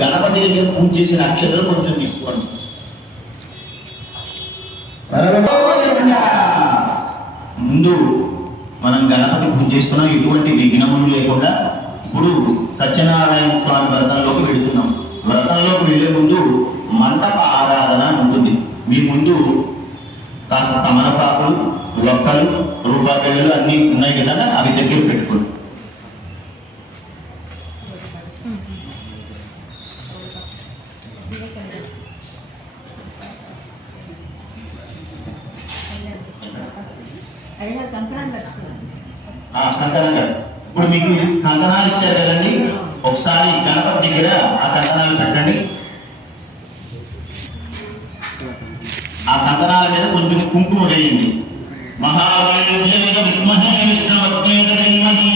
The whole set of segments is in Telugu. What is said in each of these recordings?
గణపతి దగ్గర పూజ చేసిన అక్షతలు కొంచెం తీసుకోండి. ముందు మనం గణపతి పూజ చేస్తున్నాం, ఎటువంటి విఘ్నములు లేకుండా. ఇప్పుడు సత్యనారాయణ స్వామి వ్రతంలోకి వెళుతున్నాం. వ్రతంలోకి వెళ్లే ముందు మంటప ఆరాధన ఉంటుంది. మీ ముందు కాస్త తమలపాకులు, లొక్కలు, రూపాయలు అన్ని ఉన్నాయి కదా, అవి దగ్గర పెట్టుకోండి. కంకణంగా ఇప్పుడు మీకు కంకణాలు ఇచ్చారు కదండి, ఒకసారి గణపతి దగ్గర ఆ కంకణాలు పెట్టండి. ఆ కంకణాల మీద కొంచెం కుంకుమ వేయండి. మహాదేవ్యేన విద్మహే విష్ణువత్యేన ధీమహి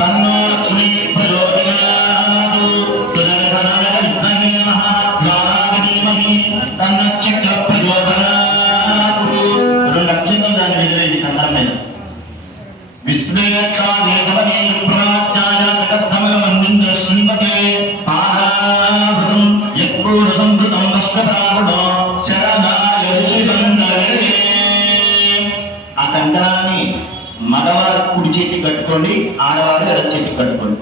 తన్నో లక్ష్మీ ప్రచోదయాత్. సుదర్శనాయ విద్మహే మహాజ్వాలాయ ధీమహి తన్నో చక్ర ప్రచోదయాత్. రెండు అక్షంతలు దాని మీద వేయండి కంకణం మీద. విస్మయత్రాదేవనే ప్రాజ్ఞాయ జగత్తమగమందింద్ర శ్రీమతే పారాభృతం యత్పూర్ణం భృతం వశ్వప్రావణో శరణాయ ఋషిబంధవే. ఆ కంకణాన్ని మగవారు కుడి చేతికి కట్టుకోండి, ఆడవారు ఎడమ చేతికి కట్టుకోండి.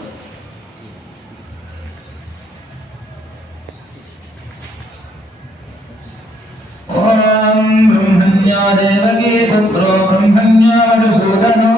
ఓం బ్రహ్మణ్యా దేవకీ పుత్రో బ్రహ్మణ్యా మధుసూదనో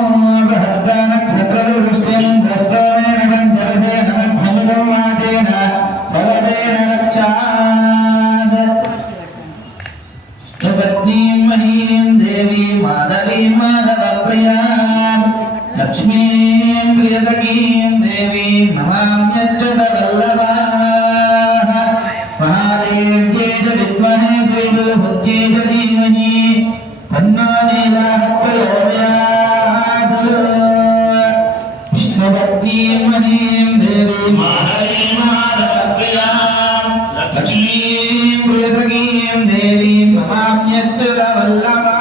లక్ష్మీం ప్రియసఖీం దేవీం నమామ్యచ్యుత వల్లభాః. మహాదేవ్యే చ విద్మహే శ్రీబృహద్యే చ ధీమహి తన్నో నీలః ప్రచోదయాత్. విష్ణుభక్తిం మహీం దేవీం మాధవీం మాధవప్రియాం లక్ష్మీం ప్రియసఖీం దేవీం నమామ్యచ్యుత వల్లభాః.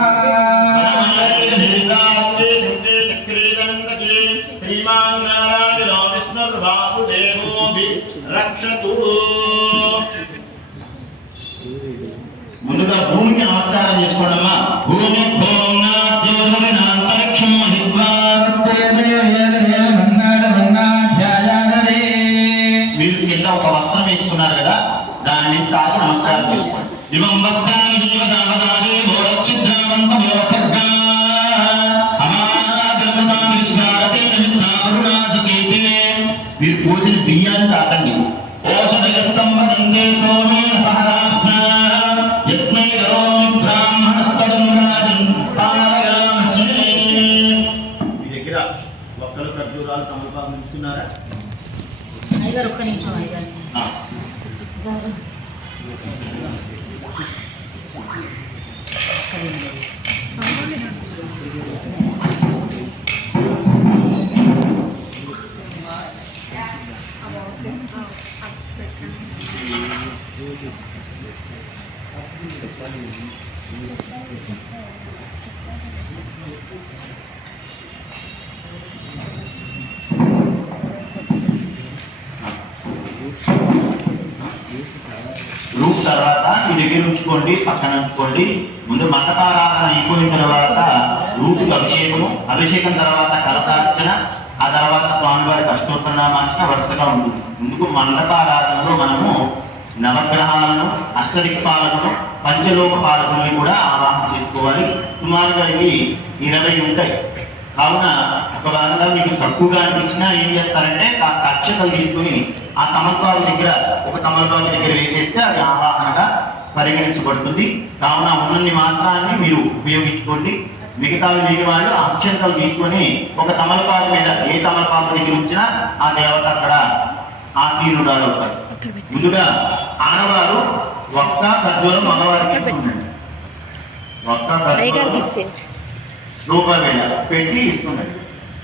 ముందుగా భూమికి నమస్కారం చేసుకోండమ్మా. భూమి మీరు కింద ఒక వస్త్రం వేసుకున్నారు కదా, దాన్ని తాకి నమస్కారం చేసుకోండి. ఇవం వస్త్రాన్ని మీరు పోసిన బియ్యాన్ని తాకండి. మీ దగ్గర ఒక్కరు ఖర్జూరాలు తమలపాకు ఉంచుకున్నారా? ఒక్క నిమిషం అయ్యగారు. రూప్ తర్వాత మీ దగ్గర ఉంచుకోండి, పక్కన ఉంచుకోండి. ముందు మంటపారాధన అయిపోయిన తర్వాత రూపుకి అభిషేకం తర్వాత కలతార్చన, ఆ తర్వాత స్వామివారికి అష్టోత్తరనామార్చన వరుసగా ఉంటుంది. ముందుకు మండపారాధనలో మనము నవగ్రహాలను, అష్టదిక్పాలకులను, పంచలోక పాలకుల్ని కూడా ఆవాహన చేసుకోవాలి. సుమారుగా ఇవి 20 ఉంటాయి. కావున ఒక భాగంగా మీకు తక్కువగా అనిపించినా ఏం చేస్తారంటే కాస్త అక్షతలు తీసుకుని ఆ తమలపాకు దగ్గర ఒక తమలపాకు దగ్గర వేసేస్తే అది ఆవాహనగా పరిగణించబడుతుంది. కావున ఉన్నన్ని మాత్రాన్ని మీరు ఉపయోగించుకోండి. మిగతా వాళ్ళు అక్షంతలు తీసుకొని ఒక తమలపాకు మీద ఏ తమలపాకు దగ్గర ఉంచినా ఆ దేవత అక్కడ ఆశీనురాలు అవుతారు. ముందుగా ఆడవారు ఒక్క ఖర్జూరం మగవారికి ఒక్క ఖర్జూరం రూపాయి వేళ పెట్టి ఇస్తున్నాడు.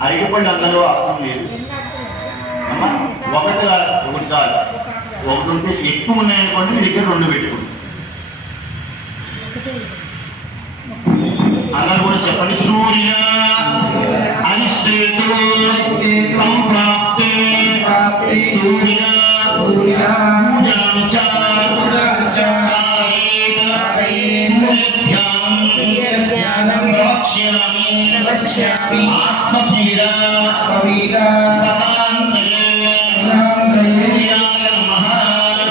అరటిపళ్ళు అందులో అవసరం లేదు అమ్మా. ఒకటి చాలు. ఒకటి ఉంటే ఎక్కువ ఉన్నాయనుకోండి మీ దగ్గర 2 పెట్టుకోండి. అందరూ కూడా చెప్పండి. సూర్య అరిష్టేతు సంప్రాప్తే సూర్య పూజాంచ ధ్యానం ప్రవక్ష్యామి ఆత్మపీడా ప్రశాంతయే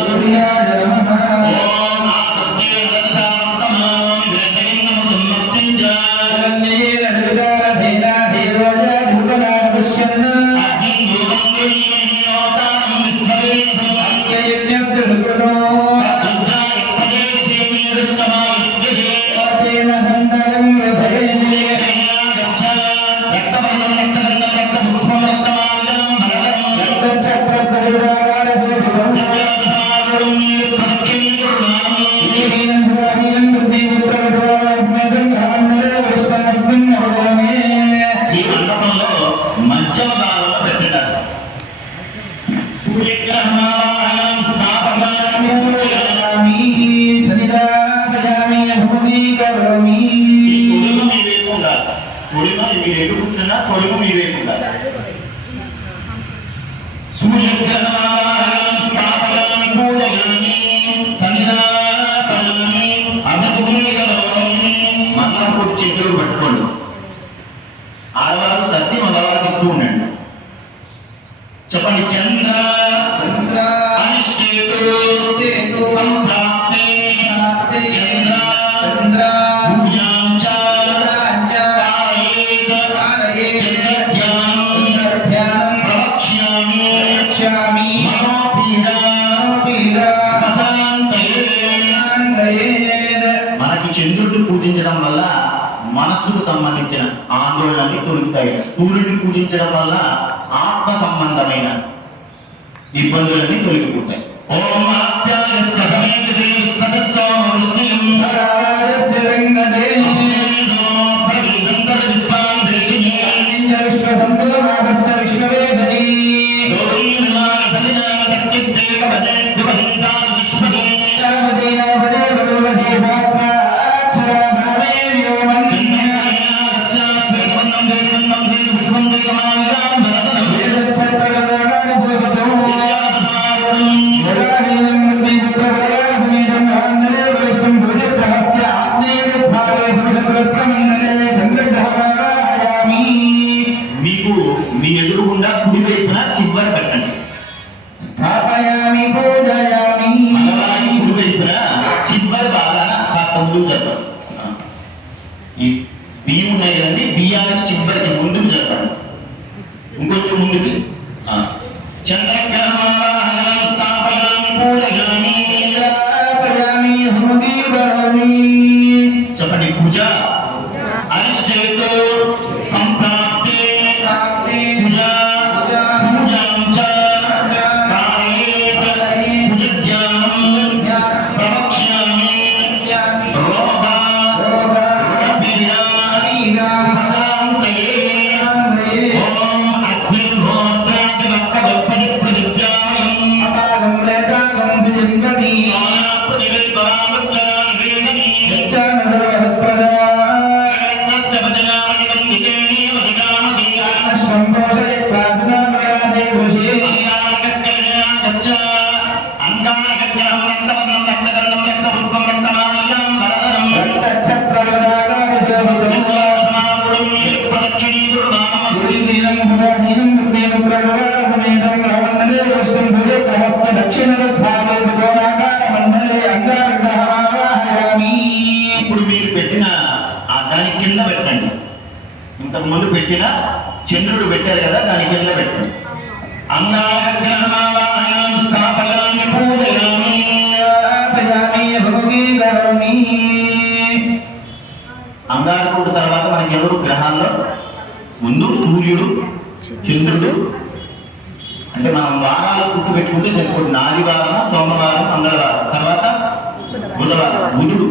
సూర్యాయ నమః. ఓం ఆసత్తే రథసాంతమాని వేదగిన్నమృతం మర్తింజారణ్యేన నిర్వికారధీనాధీరోజ ధూపనాదపుష్యన్న అగ్నిధూపం యోతారం విశ్వవేదం అస్యయజ్ఞస్య సుకృతో ఈ మండపంలో మధ్యమ భాగంలో పెట్టారు. కొడుకు మీరు ఎటు కూర్చున్నా కొడుకు మీ వైపు ఉండాలి. సూర్యగ్రహణాయాం స్థాపయామి పూజయామి సన్నిధాపయామి అభిముఖీకరోమి. మల్లపుడు చేతులు పట్టుకోండి. ఆడవారు సర్ది మగవారికి ఎక్కువ ఉండండి. చెప్పండి. చంద్ర అనిష్టేతు సంప్రాప్తే చంద్ర పూజాంచ మనకి చంద్రుడిని పూజించడం వల్ల మనస్సుకు సంబంధించిన ఆందోళనలు తొలుగుతాయి. సూర్యుడిని పూజించడం వల్ల ఆత్మ సంబంధమైన ఇబ్బందులన్నీ తొలగిపోతాయి. ఓం ఆప్యాయ సహమేన దేవి సదస్సోమ విష్ణుం నారాయణస్య రంగదే ప్రవిదంతర విశ్వాం దేవిని నింజ విశ్వసంతోమాగస్త విశ్వవేదనీ గౌరీ విమాన సలినాన తక్కిద్దేవ వదే దివదే చాలు విశ్వదే చావదేన వదే భగవదే సహస్రాక్షర భవే వ్యోమం చిన్నయాగస్య స్వేదవన్నం దేవన్నం దేవ విశ్వం దేవమాయాం భరతనం వేదచ్చత్రగణాని భూపతో మీకు మీ ఎదురుగుండా కుడి వైపున చివర పెట్టండి. స్థాపయామి పూజయామి. మగవారి కుడి వైపున చివరి భాగాన కాస్త ముందుకు జరపండి. ఈ బియ్యం ఉన్నాయి కదండి, బియ్యానికి చివరికి ముందుకు జరపండి. ఇంకొంచెం ముందుకి. చంద్రగ్రహణాయాం స్థాపయామి పూజయామి చెప్పండి. పూజ అరిష్టేతు సంప్రాప్తే పూజాంచ కాయేత పూజధ్యానం ప్రవక్ష్యామి రోగ ప్రశాంతయే. ఓం అగ్నిర్హోత్రాదివక్కదొప్పది ప్రతిజ్ఞాయం ఇప్పుడు మీరు పెట్టిన దాని కింద పెట్టండి. ఇంతకు ముందు పెట్టిన చంద్రుడు పెట్టారు కదా, దాని కింద పెట్టండి. అంగారగ్రహణాయాం స్థాపయామి పూజయామి అంగారకుడు తర్వాత మనకి ఎవరు గ్రహాల్లో ముందు సూర్యుడు, చంద్రుడు. అంటే మనం వారాలు గుర్తు పెట్టుకుంటే సరిపోతుంది. ఆదివారం, సోమవారం, మంగళవారం, తర్వాత బుధవారం బుధుడు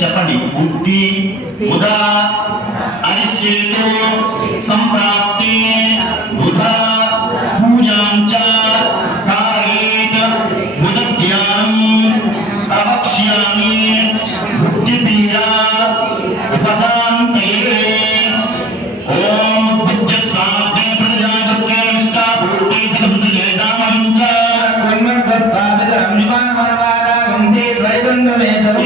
చెప్పండి బుద్ధి బుధ అరిష్టేతు సంప్రాప్తి బుధ పూజాంచ కారయేత్ బుధ ధ్యానం ప్రవక్ష్యామి బుద్ధిపీడా ఉపశాంతయే ఓం బుద్ధ్యస్వాగ్నే ప్రజాగత్తే నిష్ఠాపూర్తే సకంసయేదామహించ కన్మర్దస్వామిదం నిమానమనవాదాగం సే ద్వైతందవేదం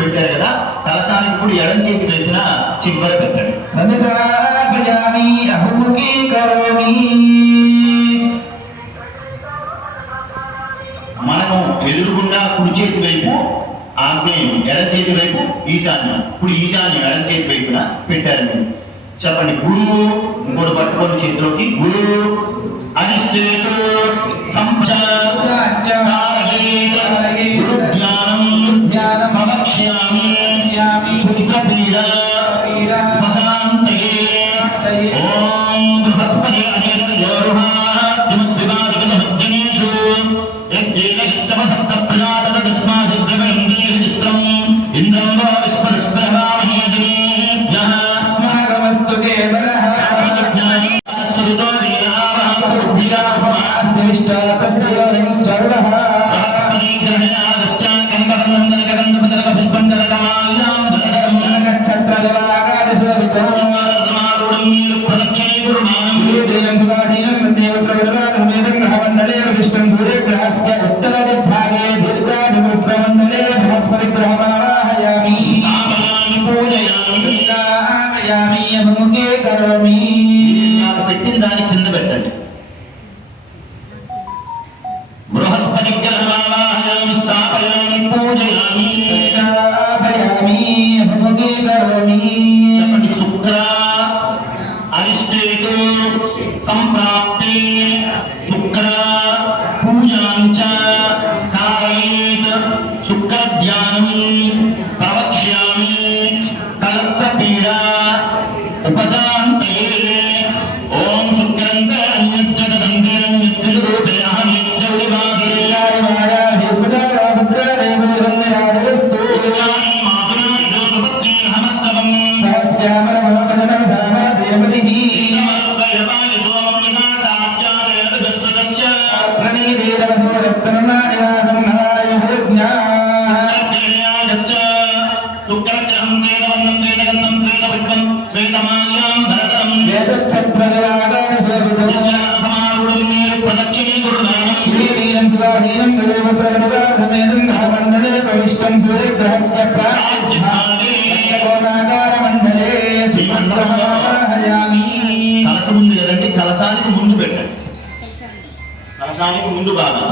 పెట్టారు కదా కలశానికి ఇప్పుడు ఎడం చేతి వైపున చివర పెట్టండి. సనిదాపయామి అభిముఖీ కరోమి. మనము ఎదురుగుండా కుడి చేతి వైపు ఆగ్నేయం, ఎడం చేతి వైపు ఈశాన్యం. ఇప్పుడు ఈశాన్యం ఎడం చేతి వైపున పెట్టారు మీరు. చెప్పండి గురువు ఇంకోటి పట్టుకొని చేతిలోకి గురువు అధిష్ఠేతు ధ్యానం భవక్ష్యామి బుద్ధపీడా ఉపశాంతయే ఓం బృహస్పతి అనిర్యోరుహాద్యమద్వివాదికమజ్జనేషు యజ్ఞేన చిత్తమసప్త ప్రజాతవ తస్మాదిద్రవయం దేహచిత్రం ఇంద్రం వా విస్పరస్పరమామహేదనేభ్యః స్మాగమస్తు కేవలః సరితో వీరావః బుద్ధిరాపమాస్య విష్టాతస్య యోనిశ్చరుడః బృహస్పతి గ్రహణాదశ్చ కనకవర్ణం దరగగంధపదరగ పుష్పందరగమాల్యాం దరగరం నక్షత్రజలాగాదిశోభితం సమారూఢం మీరు ప్రదక్షిణే గురుమానం సూర్యోదయం సుదాశీలం దేవ ప్రవృత్తం గ్రహమండలే విశిష్టం సూర్యగ్రహస్య ఉత్తరదిగ్భాగే దీర్ఘాదివస్త్రమండలే బృహస్పతి గ్రహమావాహయామి ఆమయామి పూజయామి ఆమయామి అభిముఖే కరోమి. నాకు పెట్టిన దాని కింద పెట్టండి. బృహస్పతి గ్రహమావాహయామి స్థాపయామి పూజయామి ఆమయామి అభిముఖే కరోమి. చెప్పండి శుక్ర అరిష్టేతు సంప్రాప్తి శుక్ర పూజాంచ కారయేత్ శుక్ర ధ్యానం ప్రవక్ష్యామి కలత్రపీడా ఉపశాంతయే ఓం శుక్రంత అన్యచ్చదంతే అన్యత్రూపే అహమిత్యౌలివాసే మాతునాని జోసుపత్ని హమస్తవం ఇంద్రమరుత్వయవాయ సోమం యథా సాధ్యాదేవ దస్వదస్య శుక్రగ్రహ్యాదశ్చ శుక్రగ్రహం శ్వేతవర్ణం శ్వేతగంధం శ్వేతపుష్పం శ్వేతమాల్యాం ధరధరం సమారూఢం మీరు ప్రదక్షిణే గురుదానం కలశం ఉంది కదండి, కలశానికి ముందు పెట్టండి. కలశానికి ముందు భాగం,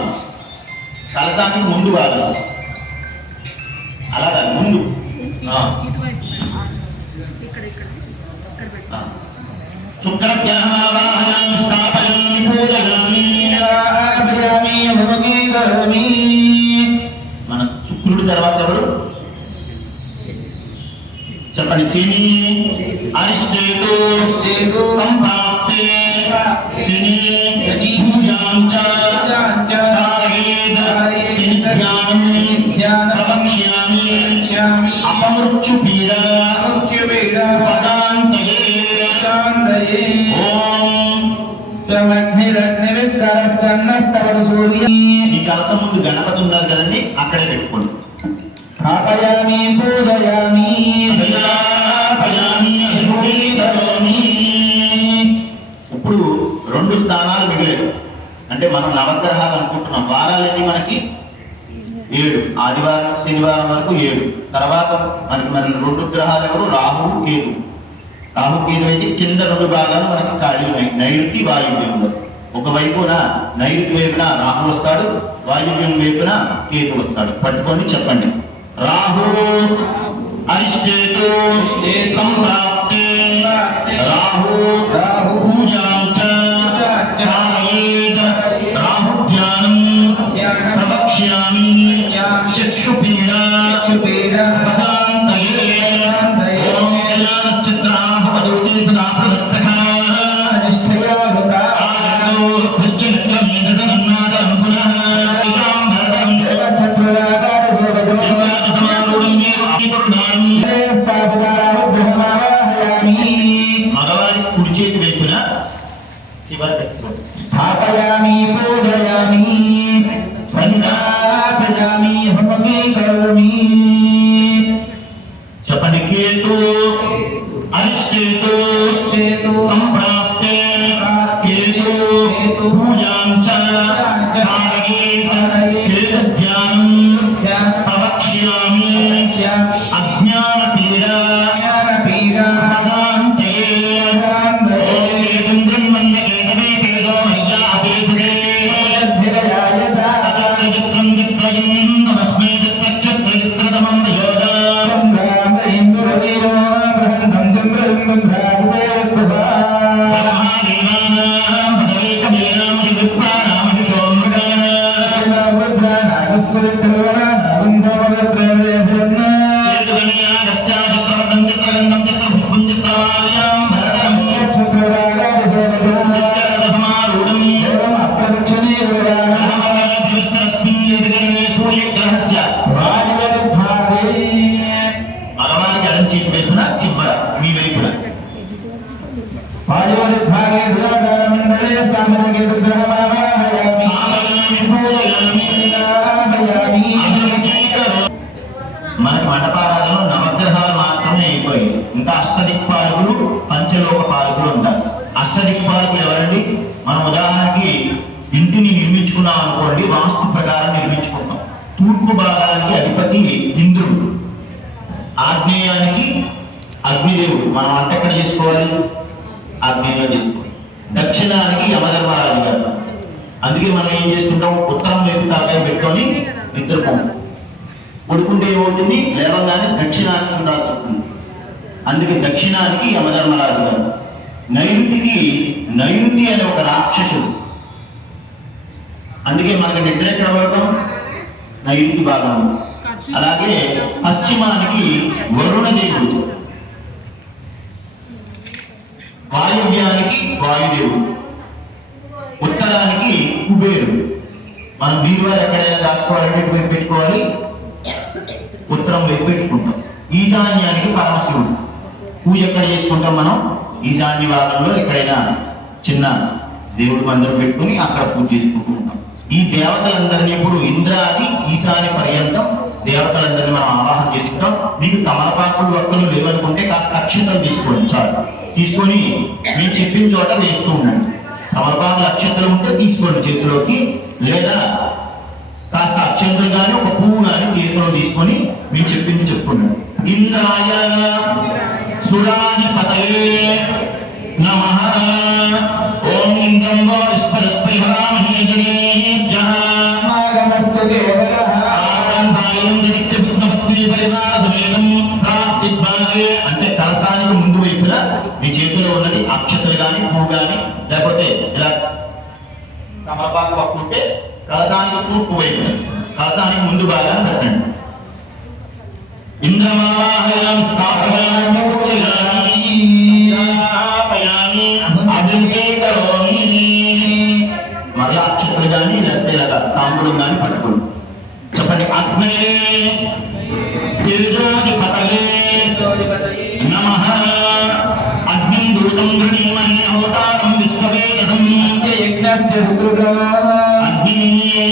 కలశానికి ముందు భాగం అలాగా ముందు శుక్రగ్రహమావాహయామి స్థాపయామి పూజయామి. మన శుక్రుడి తర్వాత ఎవరు చెప్పండి. శని అరిష్టేతు సంప్రాప్తే శని పూజాంచ కారయేత్ శని ధ్యానం ప్రవక్ష్యామి అపమృత్యుపీడా ఉపశాంతయే ఓం. ఈ కలశం ముందు గణపతి ఉన్నారు కదండి, అక్కడే పెట్టుకోండి. ఆపయామి పూజయామి ఆపయామి అభిముఖీ కరోమి. ఇప్పుడు రెండు స్థానాలు మిగిలేదు. అంటే మనం నవగ్రహాలు అనుకుంటున్నాం. వారాలన్నీ మనకి 7, ఆదివారం శనివారం వరకు 7. తర్వాత మనకి మన 2 గ్రహాలు ఎవరు? రాహువు కేతు. రాహు కేతు అయితే కింద 2 భాగాలు మనకి ఖాళీ ఉన్నాయి, నైరుతి వాయువ్యంలో. ఒకవైపున నైరుతి వైపున రాహు వస్తాడు, వాయువ్యం వైపున కేతు వస్తాడు. పట్టుకొని చెప్పండి. రాహు అరిష్టేతు సంప్రాప్తే రాహు పూజాం చ కారయేత్ రాహు ధ్యానం ప్రవక్ష్యామి చక్షుపీడా పదాంతయే ఓం యయా నక్షత్రాః భవతి సదా ప్రదర్శకా నిష్ఠయా వృతా ఆగతో నిశ్చలక్రమేదతన్నాదం పునః ఇదాంబరం చక్రరాగార దేవదో సమారూఢం మేవ అభిపుర్ణాం స్థాపకాః బ్రహ్మావాహయామి. మగవారి కుడి చేతి వైపున శివారి పెట్టుకోండి. స్థాపయామి పూజయామి సంధ్యాపయామి హోమీకరోమి. చెప్పండి. కేతు అరిష్టేతు సంప్రాప్తే కేతు పూజాం చ కారయేత్ కేతు ధ్యానం ప్రవక్ష్యామి అజ్ఞానపీడా పదాంతయే ఓం ఏతం బ్రహ్మణ్య ఏతమే తేజో మయ్యా అపేక్షతే సత్యజిత్తం చిత్రయం నమస్మే చిత్రక్షత్రచిత్రతమం యోగా బ్రహ్మాదీనానాం పదవేకమేనామహి విప్రాణామహి సోమృగాణాం ఏతుగణీయాగశ్చాచిత్రవదం చిత్రగంధం చిత్రపుష్పం చిత్రమాల్యాం భరతం చిత్రరథసమారూఢం విస్తరస్మిన్ ఏతుగణే సూర్యగ్రహస్య. మగవారికి ఎడం చేతి వైపున చిమ్మర, మీ వైపున పార్వతిభాగే బృహదారమండలే స్థామనకేతు గ్రహమావాహయామి పూజయామి ఆవాహయామి. మనకి మండపారాధనలో నవగ్రహాలు మాత్రమే అయిపోయి ఇంకా అష్టదిక్పాలకులు పంచలోక పాలకులు ఉంటారు. అష్టదిక్పాలకులు ఎవరండి? మనం ఉదాహరణకి ఇంటిని నిర్మించుకున్నాం అనుకోండి, వాస్తు ప్రకారం నిర్మించుకుంటాం. తూర్పు భాగానికి అధిపతి ఇంద్రుడు, ఆగ్నేయానికి అగ్నిదేవుడు. మనం వంట ఎక్కడ చేసుకోవాలి? ఆగ్నేయంలో చేసుకోవాలి. దక్షిణానికి యమధర్మరాజు గారు. అందుకే మనం ఏం చేసుకుంటాం? ఉత్తరం వైపు తలకాయ పెట్టుకొని నిద్రపోం. పడుకుంటే ఏమవుతుంది? లేవగానే దక్షిణానికి చూడాల్సి వస్తుంది. అందుకే దక్షిణానికి యమధర్మరాజు గారు. నైరుతికి నైరుతి అనే ఒక రాక్షసుడు. అందుకే మనకి నిద్ర ఎక్కడ పడటం? నైరుతి భాగం. అలాగే పశ్చిమానికి వరుణదేవుడు, వాయువ్యానికి వాయుదేవుడు, ఉత్తరానికి కుబేరుడు. మనం బీరువారు ఎక్కడైనా దాచుకోవాలంటే వైపు పెట్టుకోవాలి, ఉత్తరం వైపు పెట్టుకుంటాం. ఈశాన్యానికి పరమశివుడు. పూజ ఎక్కడ చేసుకుంటాం మనం? ఈశాన్య భాగంలో ఎక్కడైనా చిన్న దేవుడు మందిరం పెట్టుకుని అక్కడ పూజ చేసుకుంటూ ఉంటాం. ఈ దేవతలందరినీ ఇప్పుడు ఇంద్రాది ఈశాన్య పర్యంతం దేవతలందరినీ మనం ఆవాహన చేసుకుంటాం. మీకు తమలపాకులు వక్కలు లేవనుకుంటే కాస్త అక్షంతలు తీసుకోండి. చాలు, తీసుకొని నేను చెప్పిన చోట వేస్తూ ఉండండి. తమలపాకులు అక్షంతలు ఉంటే తీసుకోండి చేతిలోకి, లేదా కాస్త అక్షంతలు కానీ ఒక పువ్వు కానీ చేతిలో తీసుకొని మీరు చెప్పింది చెప్పుకున్నాడు. ఇంద్రాయ సురాధిపతయే నమః. ఓం ఇంద్రం వారిస్పరస్పరిహరామహే జనేభ్యః ఆగమస్తు దేవతః అంటే కలసానికి ముందు వైపున మీ చేతిలో ఉన్నది అక్షతలు కానీ పువ్వు కానీ లేకపోతే ఇలా తమలపాకు పక్కుంటే కలసానికి తూర్పు వైపున, కలసానికి ముందు భాగాన్ని పెట్టండి. ఇంద్రమావాహయామి స్థాపయామి పూజయామి అభిషేకరోమి. మరలా అక్షతలు కానీ లేకపోతే ఇలాగా తాంబూలం కానీ పట్టుకోండి. చెప్పండి. అగ్నయే తేజోధిపతయే నమః. అగ్నిం దూతం గృణీమహే హోతారం విశ్వవేదం యజ్ఞస్య రుద్రుడా అగ్నియే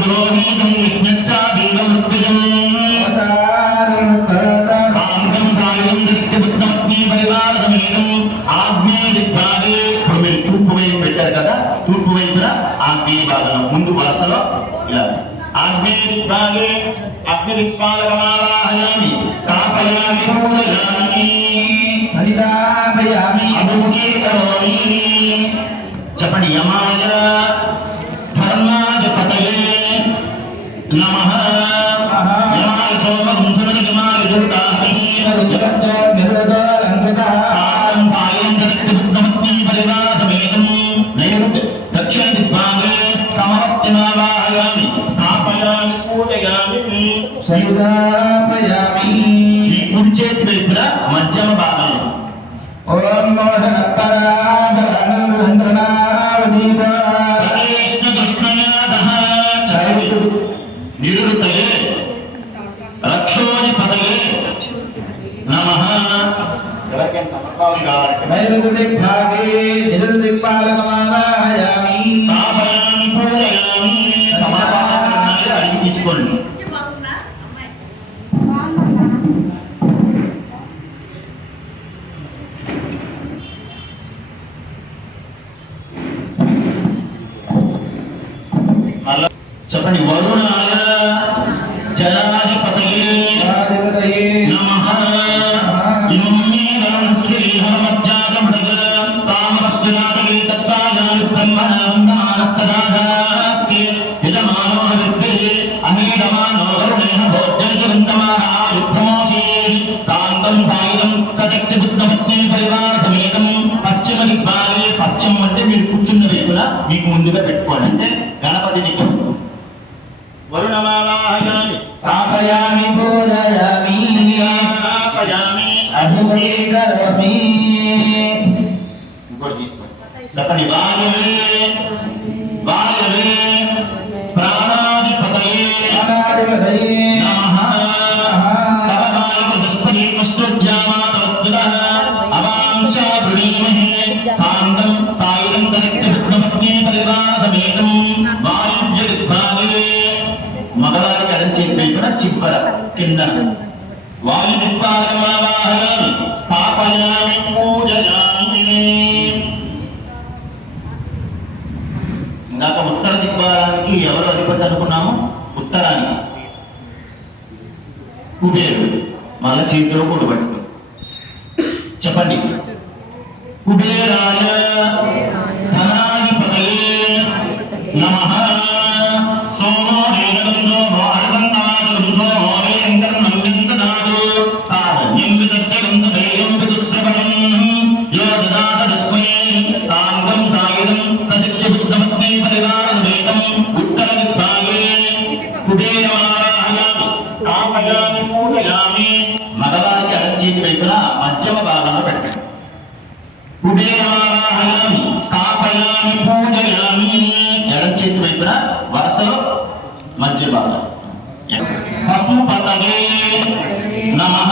పురోహితం యజ్ఞస్యాదీవ మృత్యుజం సాంగం సాయం దృష్టిబుద్ధమగ్ని పరివార సమేతం ఆగ్నేయ దిగ్భాగే. ఇప్పుడు మీరు తూర్పు వైపు పెట్టారు కదా, తూర్పు వైపున ఆగ్నేయ భాగంలో ముందు వరుసలో ఇలా ఆగ్నేయ దిగ్భాగే అగ్ని దిక్పాలకమావాహయామి స్థాపయామి పూజయామి సనిదాపయామి అభిముఖీకరోమి. చెప్పండి. యమాయ ధర్మాధిపతయే నమః. యమాయ సోమం సురనిగమాయ జ్యోతాహి సాయం సాయం జగత్తి బుద్ధమత్ని పరివార సమేతం నైరుతి దక్షిణ దిగ్భాగే సమవర్తినావాహయామి స్థాపయామి పూజయామి. సయుధాపయామి. ఈ కుడి చేతి వైపున మధ్యమ భాగంలో ఓం మోహనత్తరాధరణావదీప కృష్ణ కృష్ణయాదః చరవి నిరుతయే రక్షోధిపతయే నమః. ఎవరికైనా సమర్పాలు కావాలంటే నైరుదిగ్భాగే నిరుదిక్పాలకమావాహయామి. స్థాపయామి పూజయామి. సమర్పాలు అడిగి తీసుకోండి. మళ్ళా చెప్పండి. వరుణాయ జలాధిపతయే జలాధిపతయే నమః. ఇమం మే వరుణశ్రీహరమధ్యాగమృగ తామవస్తునాతకే తత్తాయాని బ్రహ్మణా వందమానస్తదాదాస్తి యజమానో హవిర్భే అహేడమానో వరుణేన భోజ్యైర్వందమానాయుద్ధమోషీ శాంతం సాయుధం సశక్తి బుద్ధపత్ని పరివార సమేతం. పశ్చిమ దిగ్భాగే, పశ్చిమం అంటే మీరు కూర్చున్న వైపున మీకు ముందుగా పెట్టుకోండి. అంటే గణపతి దిక్కు వరుణమావాహయామి స్థాపయామి పూజయామి స్థాపయామి. అభివదీకరోమి. ఇంకోటి తీసుకోండి. చెప్పండి. వాయవే వాయవే ప్రాణాధిపతయే ప్రాణాధిపతయే నమః. తవ వాయువు దుష్పదే కష్టోద్యామాతవద్విదః అవాంశా వృణీమహే శాంతం సాయుధం దరిక్తి బుద్ధపత్ని పరివార సమేతం. వాయువ్య దిగ్భాగే మగవారికి అరంచేతి వైపున చివర కింద వాయు దిగ్భాగమావాహయామి స్థాపయామి పూజయామి. ఇందాక ఉత్తర దిగ్భాగానికి ఎవరు అధిపతి అనుకున్నాము? ఉత్తరానికి కుబేరుడు. మళ్ళా చేతిలో కూడా పట్టుకో. చెప్పండి. కుబేరాయ ధనాధిపతయే నమః. సోమో నీలగంధో మోహగంధమాదగం సోమో వేంకర్ణం విందనాదు తాదన్యం విదత్తగంధభేయం విదుశ్రవణం యో దదాత తస్మై సాంగం సాయుధం సశక్తి బుద్ధపత్ని పరివార సమేతం. ఉత్తర దిగ్భాగే కుబేరమావాహయామి స్థాపయామి పూజయామి. మగవారికి అరంచేతి వైపున మధ్యమ భాగంలో పెట్టండి. కుబేరమావాహయామి స్థాపయామి పూజయామి. ఎడం చేతి వైపున వరుసలో మధ్య భాగం. పశుపతయే నమః.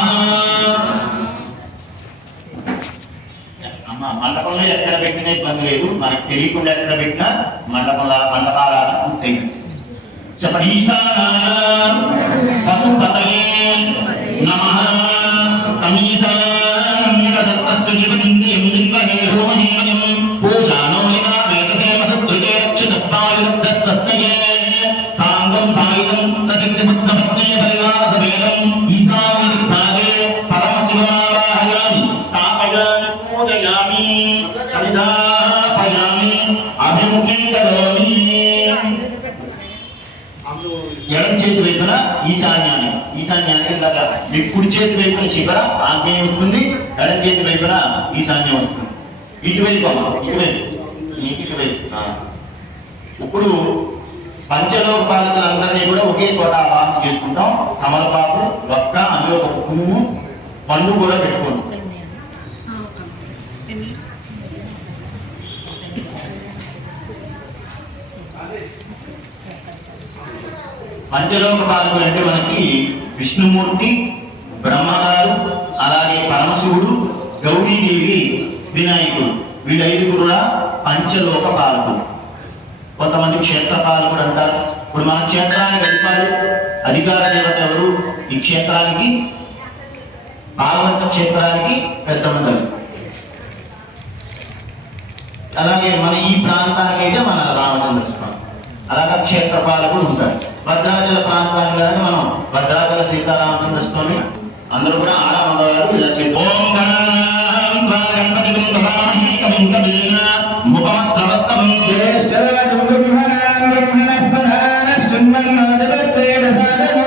అమ్మ మండపంలో ఎక్కడ పెట్టినా ఇబ్బంది లేదు. మనకి తెలియకుండా ఎక్కడ పెట్టినా మండపారాధన పూర్తయింది. చెప్పండి. ఈశానాయ పశుపతయే నమః. తమీశానం యదస్తస్య జీవనింద్రియం లింగహే హోమహేమయం పూజానో నినా వేదసేవ సత్కృతే రక్షితత్వాయురబ్ధస్తస్తయే సాంగం సాయుధం సశక్తి బుద్ధపత్ని పరివార సమేతం. ఈశాన్య దిగ్భాగే పరమశివమావాహయామి స్థాపయామి పూజయామి సరిదాపయామి అభిముఖీకరోమి. ఎడం చేతి వైపున ఈశాన్యాన్ని ఇందాక మీ కుడి చేతి వైపున చివర ఆగ్నేయం వస్తుంది. ఎడం చేతి వైపున ఈశాన్యం వస్తుంది. ఇటువైపు అమ్మ ఇటువైపు. ఇప్పుడు పంచలోక పాలితులందరినీ కూడా ఒకే చోట ఆవాహన చేసుకుంటాం. తమలపాకు, ఒక్క, అందులో ఒక పువ్వు, పండు కూడా పెట్టుకోండి. పంచలోక పాలకులు అంటే మనకి విష్ణుమూర్తి, బ్రహ్మగారు, అలాగే పరమశివుడు, గౌరీదేవి, వినాయకుడు. వీళ్ళైదుగురు కూడా పంచలోక పాలకులు. కొంతమంది క్షేత్ర పాలకుడు అంటారు. ఇప్పుడు మన క్షేత్రానికి అధికార దేవత ఎవరు? ఈ క్షేత్రానికి పాలవంత క్షేత్రానికి పెద్దమ్మ. అలాగే మన ఈ ప్రాంతానికి అయితే మన రామచంద్ర స్వామి. అలాగే క్షేత్ర పాలకుడు ఉంటారు. భద్రాచల ప్రాంతానికి అంటే మనం భద్రాచల సీతారామచంద్ర స్వామి. అందరూ కూడా ఆరామగారు ఇలా చేస్తారు. ఓం గణానాం త్వా గణపతిం దదామహి కవిం కవీనా ఉపమస్త్రవస్తవం ब्रह्मणां ब्रह्मणस्पदान शृण्वन्नोदवस्वेद साधनो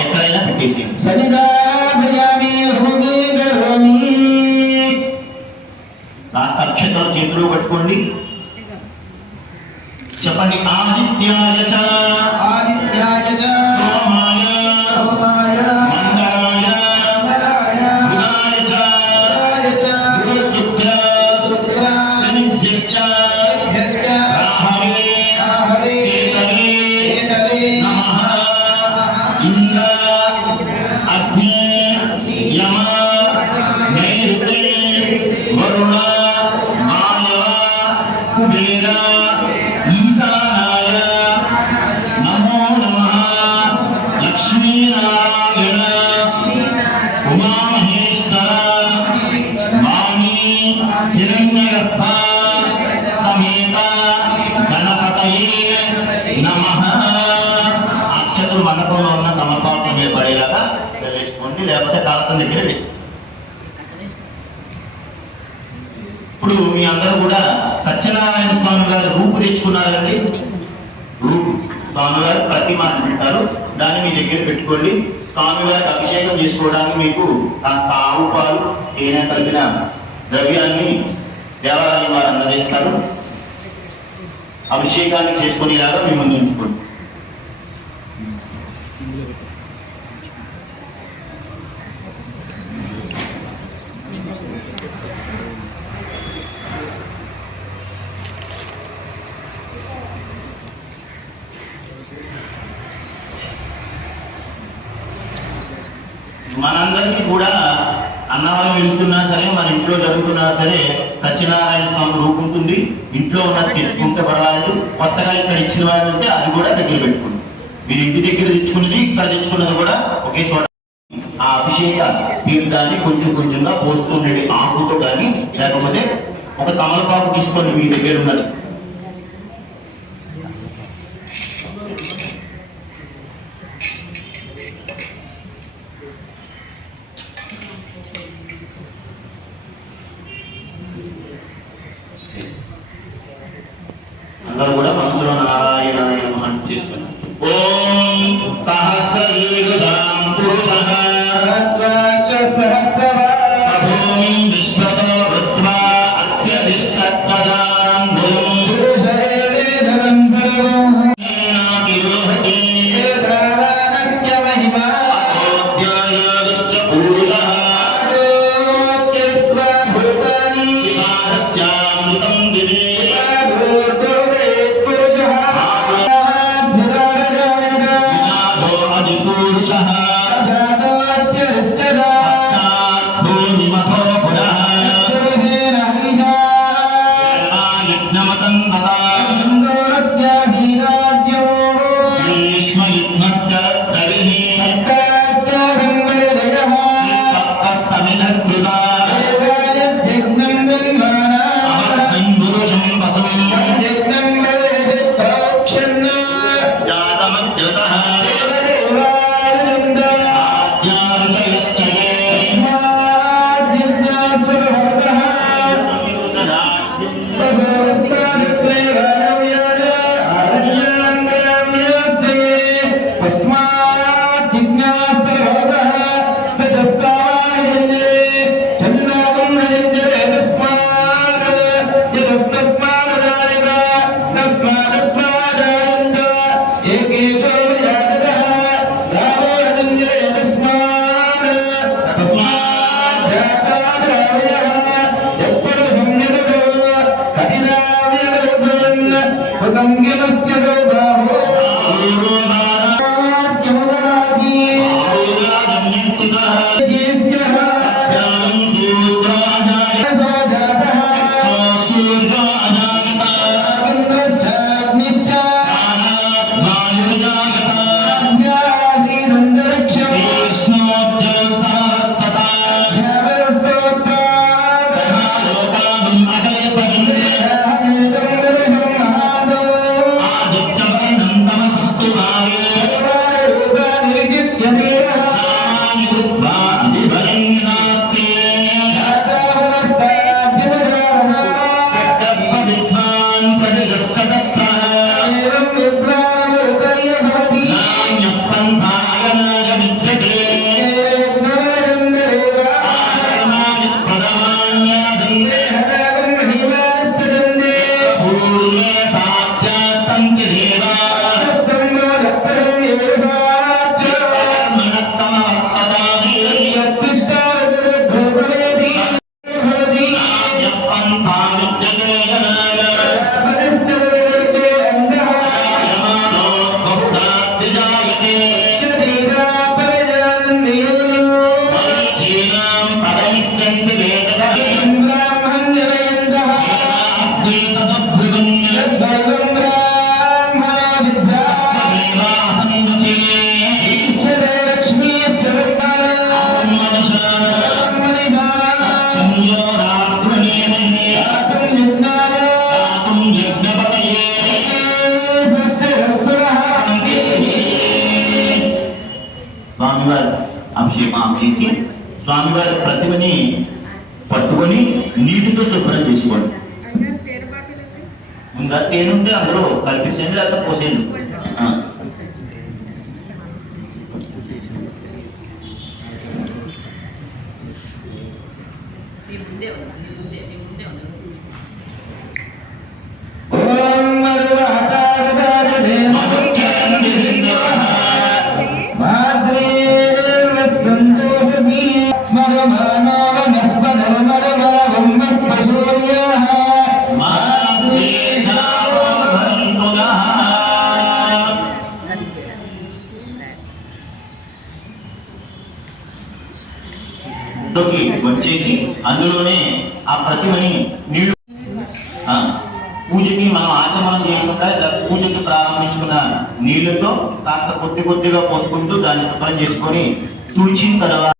ఎక్కడైనా పెట్టేసి కాస్త అక్షతలు చేతిలో పట్టుకోండి. చెప్పండి. ఆదిత్యాయ చ ఆదిత్యాయ చ సోమాయ సోమాయ మంగళాయ మంగళాయ బుధాయ చ బుధాయ చ శుక్ర శుక్ర శనిభ్యశ్చ శనిభ్యశ్చ రాహవే రాహవే కేతవే కేతవే నమః. ఇంద్ర అగ్ని యమ నైరుతి వరుణ మాయవ కుబేర ఈశానాయ నమో నమః. లక్ష్మీనారాయణ ఉమామహేశ్వర వాణి హిరణ్యగర్భ సమేత గణపతయే నమః. అక్షతులు మండపంలో ఉన్న తమలపాకుల మీద పడేలాగా వేసుకోండి, లేకపోతే కాలసం దగ్గర వేయండి. ఇప్పుడు మీ అందరూ కూడా సత్యనారాయణ స్వామి గారి రూపు తెచ్చుకున్నారు కదండి. రూపు స్వామి గారు ప్రతిమ అంటారు, దాన్ని మీ దగ్గర పెట్టుకోండి. స్వామి గారికి అభిషేకం చేసుకోవడానికి మీకు కాస్త ఆవు పాలు తేనె కలిపిన ద్రవ్యాన్ని దేవాలయం వారు అందజేస్తారు. అభిషేకాన్ని చేసుకునేలాగా మీ ముందు ఉంచుకోండి. మనందరికీ కూడా అన్నవరం వెళ్తున్నా సరే, మన ఇంట్లో జరుగుతున్నా సరే, సత్యనారాయణ స్వామి రూపు ఉంటుంది. ఇంట్లో ఉన్నది తెచ్చుకుంటే పర్వాలేదు, కొత్తగా ఇక్కడ ఇచ్చిన వారు ఉంటే అది కూడా దగ్గర పెట్టుకోండి. మీరు ఇంటి దగ్గర తెచ్చుకున్నది ఇక్కడ తెచ్చుకున్నది కూడా ఒకే చోట. ఆ అభిషేక తీర్థాన్ని కొంచెం కొంచెంగా పోస్తూ ఉండండి, ఆకుతో కానీ లేకపోతే ఒక తమలపాకు తీసుకొని మీ దగ్గర ఉన్నది. అందరూ కూడా మనసులో నారాయణాయ నమః అని చేస్తున్నారు. ఓం సహస్రదీర్ఘం పురుషః సహస్రాక్ష సహస్రవాన్ భూమిం విశ్వతో వృత్వా అత్యధిష్ఠత్వదాంబులం పురుషేవేదనం సర్వం ఏనాతిరోహతి దేవానస్య మహిమా అధ్యాయాదిశ్చ పురుషః ఆదోస్య స్వభూతాని విమానస్యామృతం దివే వినాదో అధిపురుషః పశ్చాత్ చేసి స్వామివారి ప్రతిమని పట్టుకొని నీటితో శుభ్రం చేసుకోండి. ఇంకా తేనుంటే అందులో కల్పించండి, లేకపోతే పోసేయండి. ఓం మరువాకారదారే మాద్రేవస్కందోపసి స్మరమానవనస్పదమరవాగం వస్పసూర్యః వచ్చేసి అందులోనే ఆ ప్రతిమని నీళ్లు పూజకి మనం ఆచమనం చేయకుండా పూజకి ప్రారంభించుకున్న నీళ్లతో కాస్త కొద్ది కొద్దిగా పోసుకుంటూ దాన్ని శుభ్రం చేసుకొని తుడిచిన తర్వాత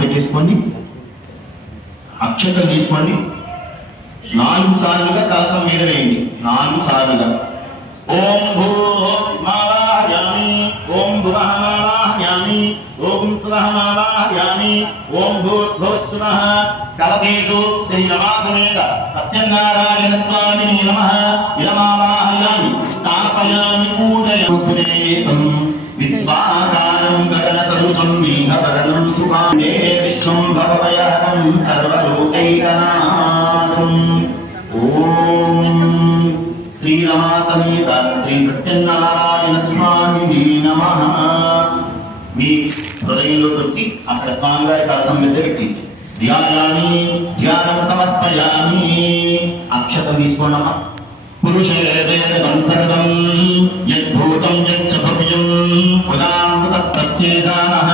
పెట్టేసుకోండి. అక్షతలు తీసుకోండి. 4 సార్లుగా కలసం మీద వేయండి. 4 సార్లుగా ఓం భూర్భువః ఓం భువః ఓం స్వః ఓం భూర్భువః కలశేషు శ్రీరమాసమేత సత్యనారాయణ స్వామిని నమః ఇదమావాహయామి తాపయామి పూజయామి విశ్వాకారం గగన సదృశం మేఘవర్ణం శుభాంగే విష్ణుం భవభయహరం సర్వలోకైకనాథం. ఓం శ్రీరమా సమేత శ్రీ సత్యనారాయణ స్వామిని నమః. మీ హృదయంలో పెట్టి అక్కడ స్వామివారి కలసం మీద పెట్టి ధ్యానం సమర్పయామి. అక్షతం తీసుకోండమ్మా. పురుషేదేదం సర్వం యద్భూతం యశ్చ భవ్యం పురాణతత్సేదానః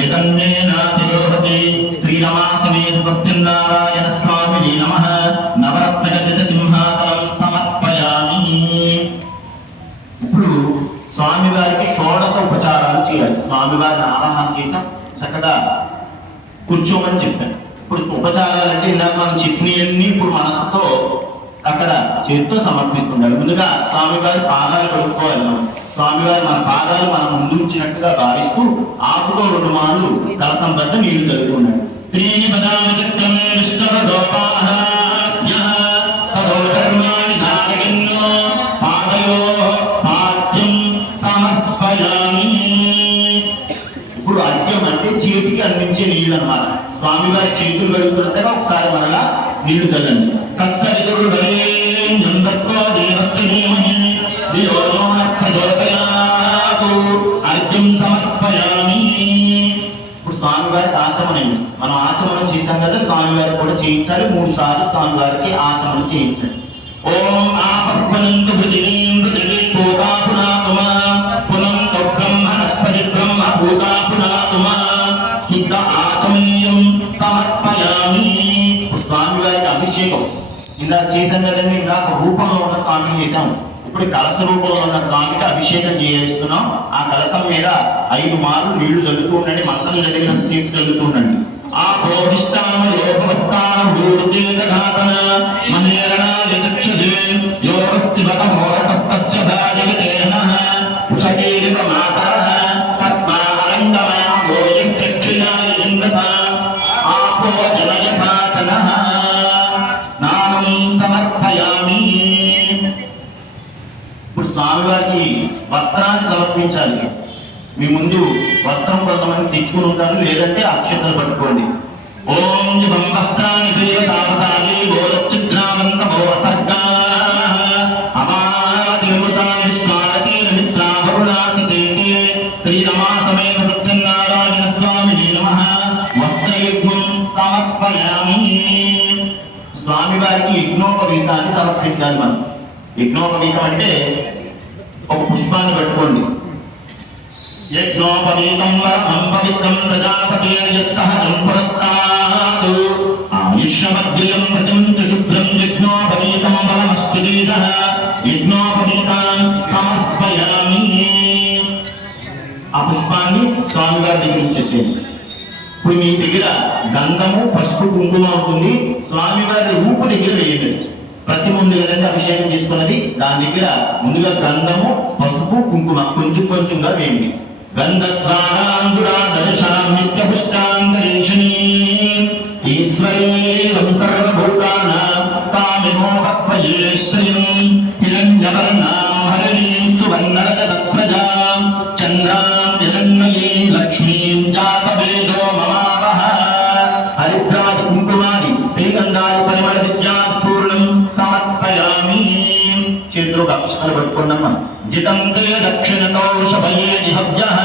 యదన్యేనాతిరోహతి. శ్రీరమా సమేత సత్యనారాయణ స్వామిని నమః. నవరత్నగదిత సింహాసనం సమర్పయామి. ఇప్పుడు స్వామివారికి షోడశ ఉపచారాలు చేయాలి. స్వామివారిని ఆవాహన చేసాం, చక్కగా కూర్చోమని చెప్పాను. ఇప్పుడు ఉపచారాలంటే ఇందాక మనం చెప్పినవన్నీ ఇప్పుడు మనసుతో అక్కడ చేతితో సమర్పిస్తుండాలి. ముందుగా స్వామివారి పాదాలు కడుక్కోవాలి. మనం స్వామివారి మన పాదాలు మనం ముందు ఉంచినట్టుగా భావిస్తూ ఆకుతో 2 మార్లు కలసం వద్ద నీళ్లు తడుపుకున్నాడు. త్రీని పదాని చక్రమే విష్ణురూపాః యః తదో ధర్మాణి ధారయన్నో పాదయోః పాద్యం సమర్పయామి. ఇప్పుడు అర్ఘ్యం అంటే చేతికి అందించే నీళ్ళు అన్నమాట. స్వామివారి చేతులు కడుగుతున్నట్టుగా ఒకసారి మనలా నీళ్లు చల్లండి. తత్సవితుర్వరేణ్యం దత్తో దేవస్య ధీమహి ధియో యో న ప్రచోదయాత్. అర్ఘ్యం సమర్పయామి. ఇప్పుడు స్వామివారికి ఆచమనం, మనం ఆచమనం చేశాం కదా, స్వామివారికి కూడా చేయించాలి. 3 సార్లు స్వామివారికి ఆచమనం చేయించండి. ఓం ఆపర్వనంతు పృథివీం పృథివీ భూతా పునాతుమా పునంతు బ్రహ్మణస్పతి బ్రహ్మ భూతా పునాతుమా శుద్ధ ఆచమనీయం సమర్పయామి. స్వామివారికి అభిషేకం ఇందాక చేశాం కదండి. ఇందాక రూపంలో ఉన్న స్వామికి చేశాం. ఇప్పుడు కలస రూపంలో ఉన్న స్వామికి అభిషేకం చేస్తున్నాం. ఆ కలసం మీద 5 మార్లు నీళ్లు చల్లుతూ ఉండండి. మంత్రం చదివినంత సేపు చల్లుతూ ఉండండి. ఆ భోధిష్టామయోపవస్థానూర్దేతఘాతన మనేరణాయ చక్షుదే యోగస్తివతమోరతస్తస్య భాజయతేనః ఉషకీరివ మాతరః తస్మారంగమాగో యశ్చక్షుయాయ ఇంద్రత ఆపో జనయథాచనః. స్నానం సమర్పయామి. ఇప్పుడు స్వామివారికి వస్త్రాన్ని సమర్పించాలి. మీ ముందు వస్త్రం కొంతమంది తెచ్చుకుని ఉంటారు, లేదంటే అక్షతలు పట్టుకోండి. ఓం జపం వస్త్రాన్ని దేవతావసాది గోరచిద్రావంత భోరసర్గాః అవాదిమృతాని విశ్వారతీన మిత్రావరుణాసి చేతే శ్రీరమా సమేత సత్య సమర్పయామి. స్వామివారికి యజ్ఞోపవీతాన్ని సమర్పించాలి మనం. యజ్ఞోపవీతం అంటే ఒక పుష్పాన్ని పట్టుకోండి. యజ్ఞోపవీతం వరమం పవిత్రం ప్రజాపతే యత్సహజం పురస్తాత్ ఆయుష్యమగ్ర్యం ప్రతిం చ శుభ్రం యజ్ఞోపవీతం బలమస్తిదీతః యజ్ఞోపవీతాం సమర్పయామి. ఆ పుష్పాన్ని స్వామివారి దగ్గర ఉంచేసేయండి. ఇప్పుడు మీ దగ్గర గంధము పసుపు కుంకుమ ఉంటుంది, స్వామివారి రూపు దగ్గర వేయండి. ప్రతి ముందు కదండి అభిషేకం చేసుకున్నది, దాని దగ్గర ముందుగా గంధము పసుపు కుంకుమ కొంచెం కొంచెంగా వేయండి. గంధద్వారాంతురా దర్శాం నిత్య పుష్టాంతరీక్షణీ ఈశ్వరేవం సర్వభూతానాం తామిమోపత్వయే శ్రియం హిరణ్యవర్ణాం హరిణీం సువర్ణరజతస్రజాం చంద్రాం హిరణ్మయీం లక్ష్మీం జాతవేదో మమావహ. హరిద్రాది కుంకుమాది శ్రీగంధాది పరిమళ విద్యాచూర్ణం సమర్పయామి. చేతిలో అక్షరాలు పట్టుకున్నాం. జితం తే దక్షిణతో వృషభయే నిహవ్యః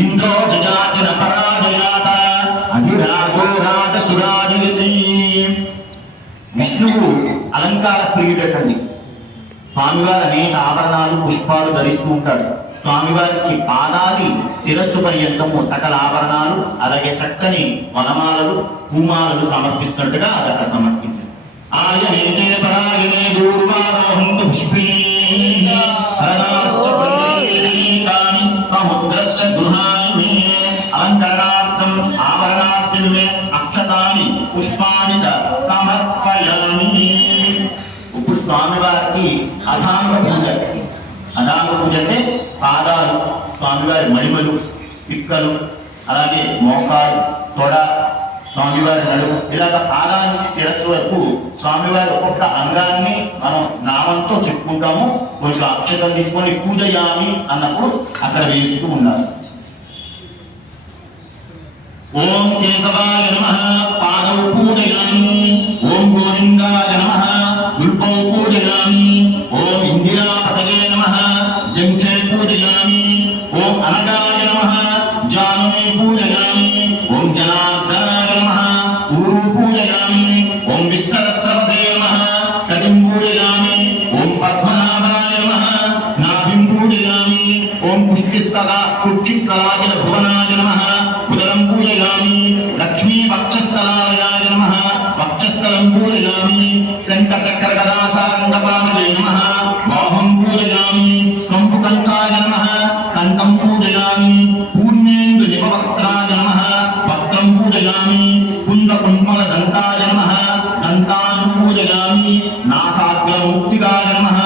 ఇంద్రో జయాతిన పరాజయాత అధిరాజో రాజసురాజయతి. విష్ణువు అలంకార ప్రియుడటండి. స్వామివారు అనేక ఆభరణాలు పుష్పాలు ధరిస్తూ ఉంటాడు. స్వామివారికి పాదాది శిరస్సు పర్యంతము సకల ఆభరణాలు అలాగే చక్కని వనమాలలు పూమాలలు సమర్పిస్తున్నట్టుగా అది అక్కడ సమర్పించారు. ఆయనేతే పరాయణే దూర్వారోహంతు పుష్పిణీ హరణాశ్చ పుండరీకాని సముద్రశ్చ గృహాణి అలంకరణార్థం ఆభరణార్థం అక్షతాని పుష్పాని చ సమర్పయామి. ఇప్పుడు స్వామివారికి అధాంగ పూజ. అధాంగ పూజ అంటే పాదాలు, స్వామివారి మడిమలు, పిక్కలు, అలాగే మోకాలు, తొడ, స్వామివారి నడుము, ఇలాగ పాదాల నుంచి శిరస్సు వరకు స్వామివారి ఒక్కొక్క అంగాన్ని మనం నామంతో చెప్పుకుంటాము. కొంచెం అక్షతలు తీసుకొని పూజయామి అన్నప్పుడు అక్కడ వేస్తూ ఉండాలి. ఓం కేశవాయ నమః పాదౌ పూజయామి. ఓం గోవిందాయ నమః గుల్పౌ పూజయామి. ఓం ఇందిరాపతయే నమః జంఘే పూజయామి. ఓం అనగాయ నమః జానునే పూజయామి. ఓం జనార్దనాయ నమః ఊరు పూజయామి. ఓం విస్తరస్రవతే నమః కదిం పూజయామి. ఓం పద్మనాభాయ నమః నాభిం పూజయామి. ఓం పుష్టిస్థలాయ భువనాయ నమః ఉదరం పూజయామి. లక్ష్మీ వక్షస్థలాయ నమః వక్షస్థలం పూజయామి. శంఖచక్ర గదాసారంగపాదే నమః బాహుం పూజయామి. కంపు కంకాయ నమః కంఠం పూజయామి. పూర్ణేందు నిపవక్త్రాయ నమః వక్త్రం పూజయామి. కుంద కుంపల దంతాయ నమః దంతాన్ పూజయామి. నాసాగ్రముక్తికాయ నమః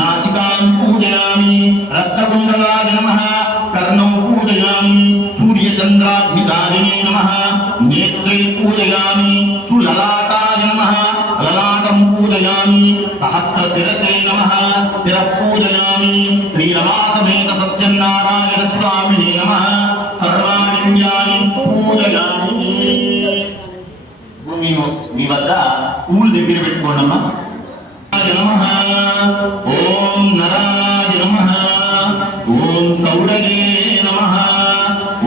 నాసికాన్ పూజయామి. రక్తకుండలాయ నమః కర్ణం పూజయామి. సూర్యచంద్రాగ్నికారిణే నమః నేత్రే పూజయామి. సులలాటాయ నమః లలాటం పూజయామి. సహస్రశిరసే నమః శిరః పూజయామి. శ్రీరమాసమేత సత్యనారాయణ స్వామినే నమః సర్వాణింద్యాని పూజయామి. మీ వద్ద పూలు దగ్గర పెట్టుకోండమ్మా. నమః ఓం నరాయ నమః. ఓం సౌడగే నమః.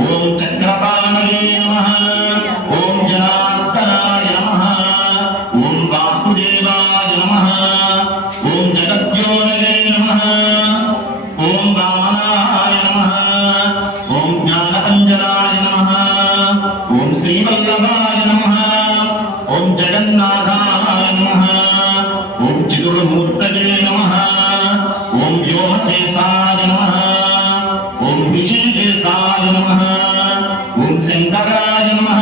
ఓం చక్రపాణగే నమః. ఓం జనార్దనాయ నమః. ఓం వాసుదేవాయ నమః. ఓం జగద్యోనగే నమః. ఓం వామనాయ నమః. ఓం జ్ఞానపంజరాయ నమః. ఓం శ్రీవల్లభాయ నమః. ఓం జగన్నాథాయ నమః. ఓం చతుర్మూర్తయే నమః. ఓం వ్యోమకేశాయ నమః. ఓం ఋషికేశాయ నమః. ఓం శంకరాయ నమః.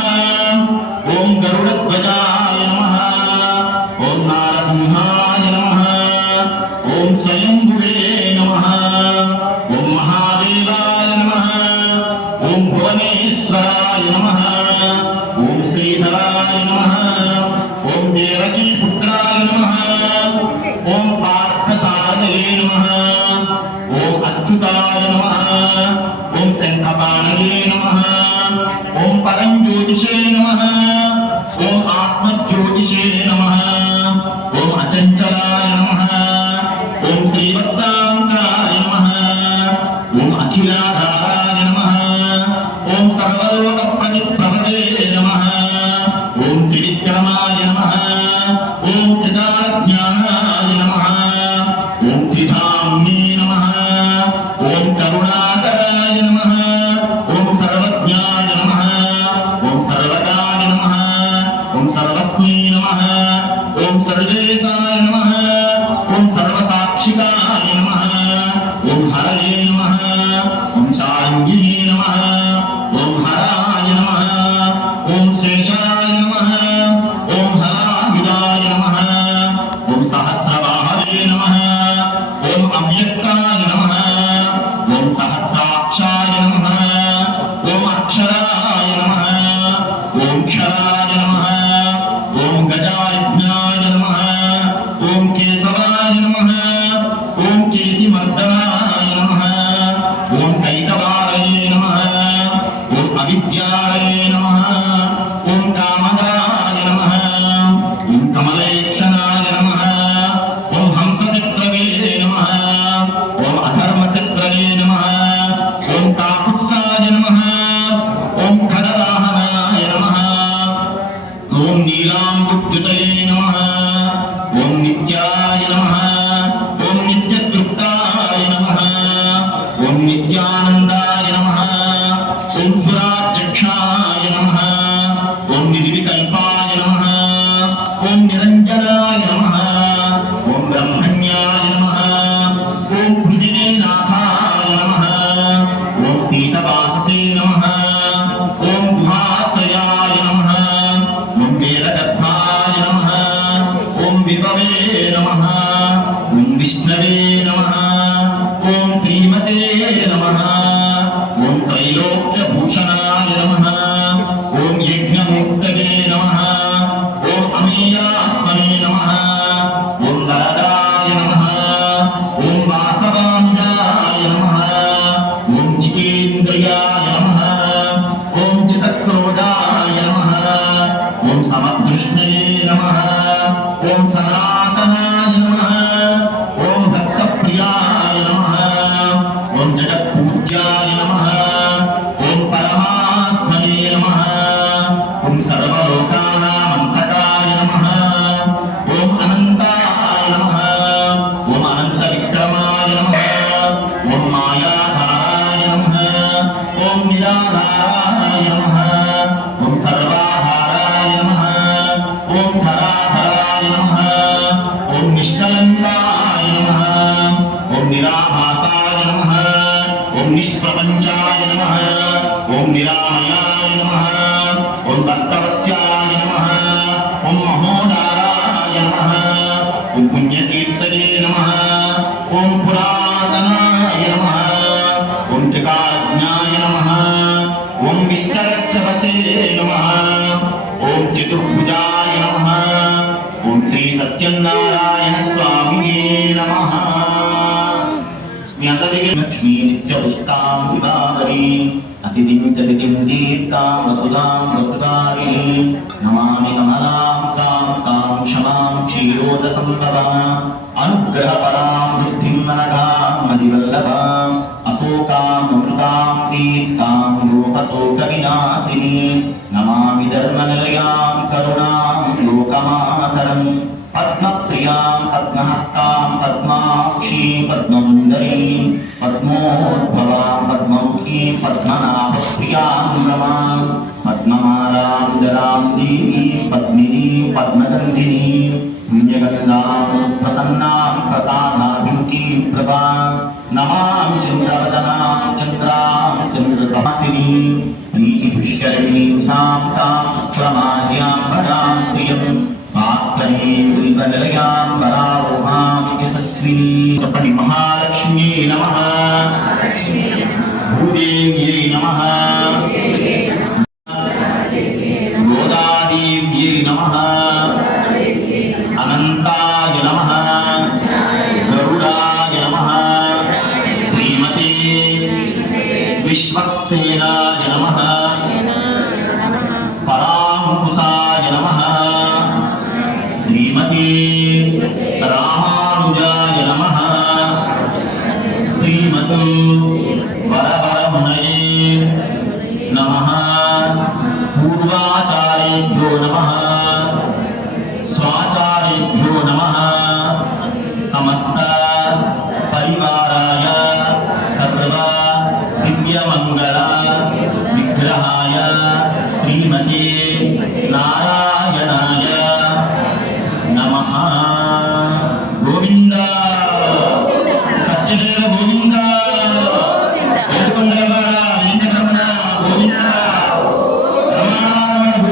ఓం గరుడధ్వజాయ నమః. ఓం నారసింహాయ నమః. ఓం స్వయంభువే నమః. ఓం మహాదేవాయ నమః. ఓం భువనేశ్వరాయ నమః. ఓం శ్రీధరాయ నమః. ఓం దేవకీపుత్రాయ నమః. ఓం పార్థసారథయే నమః. ఓం అచ్యుతాయ నమః. ఓం శంఖపాణయే నమః. ఓం పరంజ్యోతిషే నమః. ఓం ఆత్మజ్యోతిషే నమః. ఓం అచంచలాయ నమః. ఓం శ్రీవత్సాంకాయ నమః. ఓం అఖిలాధారాయ నమః. ఓం సర్వలోక ప్రతిప్రభవే నమః. ఓం త్రివిక్రమాయ జ్ఞానాయ నమః ఓం చిదామ్నే నమః ఓం కరుణాకరాయ నమః ఓం సర్వజ్ఞాయ నమః ఓం సర్వదాయ నమః ఓం సర్వస్మై నమః ఓం సర్వేశాయ నమః ఓం సర్వసాక్షికాయ నమః ఓం హరయే నమః ఓం శాంగినే నమః ఓం హరాయ నమః ఓం శేషాయ నమః ఓం హరాయుధాయ నమః ఓం సహస్రబాహవే నమః ఓం అవ్యక్తాయ నమః ఓం సహస్రాక్షాయ నమః ఓం అక్షరాయ నమః ఓం క్షరాయ నమః ఓం గజాయజ్ఞాయ నమః ఓం కేశవాయ నమః ఓం కేశిమర్దనాయ నమః ఓం కైతవారయే నమః ఓం అవిద్యారయే నమః ఓం కామదాయ నమః ఓం కమలేక్షణాయ నమః ఓం హంసచిత్రవే నమః ఓం అధర్మచిత్రవే నమః ఓం కాకుత్సాయ నమః ఓం ఖరవాహనాయ నమః ఓం నీలాంబుద్యుతయే నమః ఓం నిత్యాయ నమః ఓం నిత్యతృప్తాయ నమః ఓం నిత్యానందాయ నమః ఓం సురాధ్యక్షాయ నమః ఓం నిర్వికల్పాయ నమః ఓం నిరంజనాయ నమః ఓం బ్రహ్మణ్యాయ నమః ఓం భుజగేనాథాయ నమః ఓం పీతవాససే నమః ఓం గుహాశ్రయాయ నమః ఓం వేదగర్భాయ నమః ఓం విభవే నమః ఓం విష్ణవే నమః ఓం శ్రీమతే నమః ఓం త్రైలోక్యభూషణాయ నమః ఓం యజ్ఞమూర్తయే నమః ఓం అమేయాత్మనే నమః ఓం వరదాయ నమః ఓం వాసవాంజాయ నమః ఓం జితేంద్రియాయ నమః ఓం జితక్రోధాయ నమః ఓం సమదృష్ణయే నమః ఓం సనాతనాయ నమః ఓం భక్తప్రియాయ నమః ఓం జగత్పూజ్యాయ నమః ఓం పరమాత్మనే నమః ఓం సర్వలోకానామంతకాయ నమః ఓం అనంతాయ నమః ఓం అనంత విక్రమాయ నమః ఓం మాయాధారాయ నమః ఓం నిరాధారాయ నమః ఓం సర్వాధారాయ నమః ఓం ధరాధరాయ నమః ఓం నిష్కలంకాయ నమః ఓం నిరాభాసాయ నమః ఓం నిష్ప్రపంచాయ నమః ఓం నిరామయాయ నమః ఓం కర్తవస్యాయ నమః ఓం మహోదారాయ నమః ఓం పుణ్యకీర్తనే నమః ఓం పురాతనాయ నమః ఓం త్రికాలజ్ఞాయ నమః ఓం విస్తరస్య వసే నమః ఓం చతుర్భుజాయ నమః ఓం శ్రీ సత్యనారాయణ స్వామియే నమః. మీ అందరికీ లక్ష్మీ నిత్య పుష్టాం విభావరీ అతిథిం చ తిథిం దీప్తాం వసుధాం వసుధారిణీ నమామి కమలాం తాం తాం క్షమాం క్షీరోద సంపదాం అనుగ్రహపరాం వృద్ధిం అనఘాం మదివల్లభాం అశోకాం అమృతాం తీర్థాం లోకశోక వినాశినీ నమామి ధర్మనిలయాం కరుణాం లోకమాతరం పద్మప్రియాం పద్మహస్తాం పద్మాక్షీం పద్మసుందరీం పద్మోద్భవాం పద్మముఖీం పద్మనాభప్రియాం రమాం పద్మమాలాం దరాం దేవీం పద్మినీం పద్మగంధినీం పుణ్యగంధాం సుప్రసన్నాం ప్రసాదాభిముఖీం ప్రభాం నమామి చంద్రవదనాం చంద్రాం చంద్రతమసినీం ప్రీతిపుష్కరిణీం శాంతాం శుక్లమాల్యాం భరాం శ్రియం భాస్కరీ దుర్గనిలయాం వరారోహాం యశస్వినీ. చెప్పండి. మహాలక్ష్మ్యై నమః, భూదేవ్యై నమః, గోదాదేవ్యై నమః, అనంతాయ నమః, గరుడాయ నమః, శ్రీమతే విశ్వక్సేనాయ నమః, పరాంకుశాయ నమః, శ్రీమతే రామానుజాయ నమః, శ్రీమతే వరవరమునయే నమః. పూర్వాచారేభ్యో నమః, స్వాచారేభ్యో నమః,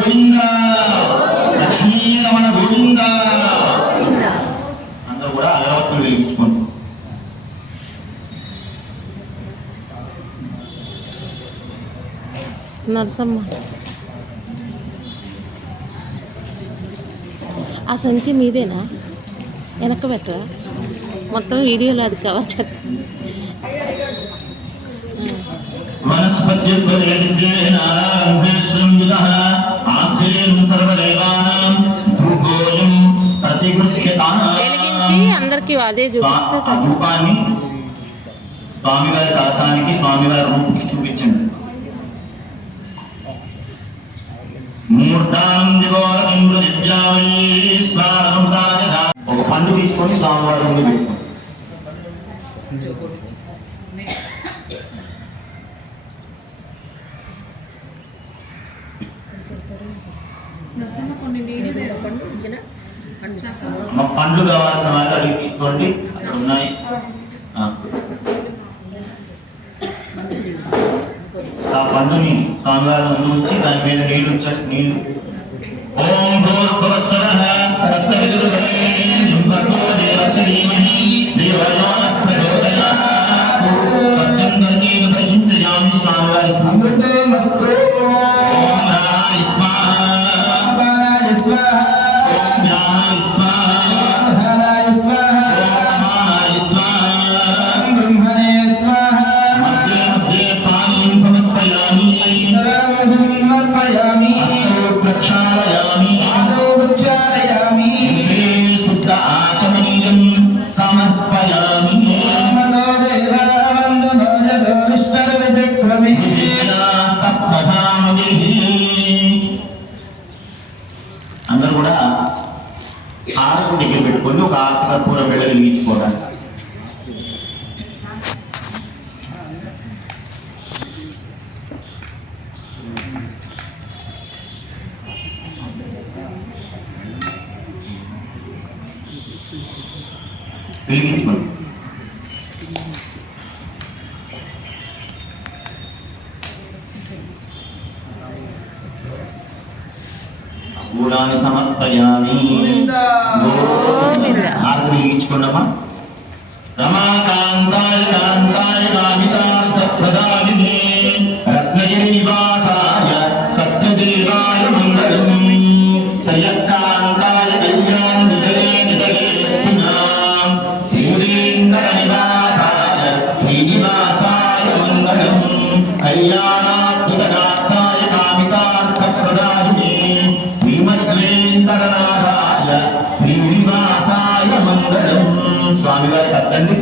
గోవింద లక్ష్మీరమణ గోవింద. అందరూ కూడా అగరవత్తులు వెలిగించుకోండి. నరసమ్మ ఆ సంచి మీదేనా? వెనక్కి పెట్టరా? మొత్తం వీడియోలో అది కవర్ చేస్తా. వెలిగించి అందరికి అదే చూపిస్తే రూపాన్ని స్వామివారి కలశానికి స్వామివారి రూపుకి చూపించండి. ఒక పండు తీసుకొని స్వామివారి ముందు పెట్టుకోండి. పండ్లు కావాల్సిన వాళ్ళు అడిగి తీసుకోండి, అక్కడ ఉన్నాయి. ఆ పండుని స్వామివారి ముందు ఉంచి దాని మీద నీళ్లు ఉంచండి. నీళ్లు ఓం భూర్భువస్వరః తత్సవితుర్వరేణ్యం భర్గో దేవస్య ధీమహి ధియో యో నః ప్రచోదయాత్. సత్యం దర్శేన పరిచింతయామి. స్వామివారి అమృతమస్తు. ఓం నారాయణ స్వాహా. అపానాయ స్వాహా. ఓం జ్ఞానాయ స్వాహా. ధానాయ స్వాహా. ఓం సమానాయ స్వాహా. బ్రహ్మణే స్వాహా. మధ్యే మధ్యే పానీయం సమర్పయామి. రామహం సమర్పయామి. హస్తౌ ప్రక్షాళయామి. ఆదౌ ఉచ్చారయామి. ముఖే శుద్ధ ఆచమనీయం సమర్పయామి. మనో దేవా వందనో యదో విష్ణుర్విచక్రమి. అందరూ కూడా హారతి దగ్గర పెట్టుకొని ఒక కర్పూర బిళ్ళ వెలిగించుకోవడానికి. వెలిగించుకోండి. గూడాన్ని సమర్పయామి. హారతి వెలిగించుకోండమ్మా. రమాకాంతాయ కాంతాయ కామితార్థప్రదాయినే రత్నగిరి నివాసాయ సత్యదేవాయ మంగళం. శ్రియకాంతాయ కళ్యాణ నిధరే నిధరేత్తునాం శ్రీవేంకట నివాసాయ శ్రీనివాసాయ మంగళం. కళ్యాణాద్భుతగాత్రాయ కామితార్థప్రదాయినే శ్రీమద్వేంకటనాథాయ శ్రీనివాసాయ మంగళం. స్వామివారికి అద్దండి.